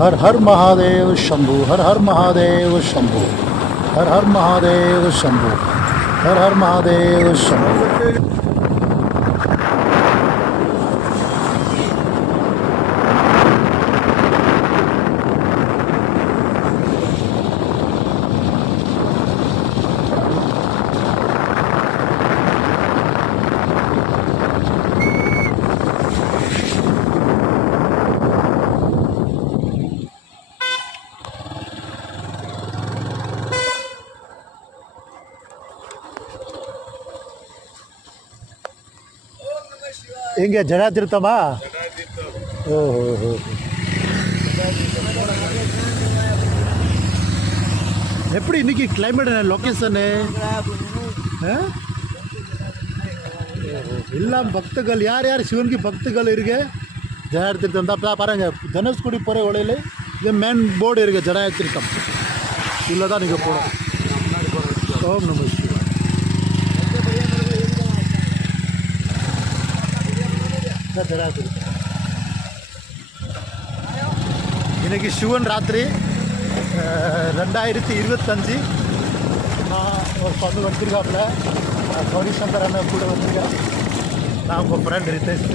हर हर महादेव शंभू, हर हर महादेव शंभू, हर हर महादेव शंभू, हर हर महादेव शंभू. எங்கே ஜடா திருத்தமா? ஓஹோ. எப்படி இன்னைக்கு கிளைமேட் லொக்கேஷனு எல்லாம் பக்தர்கள் யார் யார் சிவனுக்கு பக்தர்கள் இருக்கு. ஜடா திருத்தம் தான் பாருங்க. தனுஷ்குடி போகிற வழியில் இது மெயின் போர்டு இருக்கு ஜடா திருத்தம். இதில் தான் நீங்கள் போகணும். ஓம் நம சிவாய. இன்னைக்கு சிவன் ராத்திரி 2025 நான் ஒரு பொண்ணு வந்திருக்காப்புல கௌரி சங்கர் அண்ணன் கூட வந்திருக்கேன். நான் உங்கள் ஃப்ரெண்ட் ரித்தேஷ்.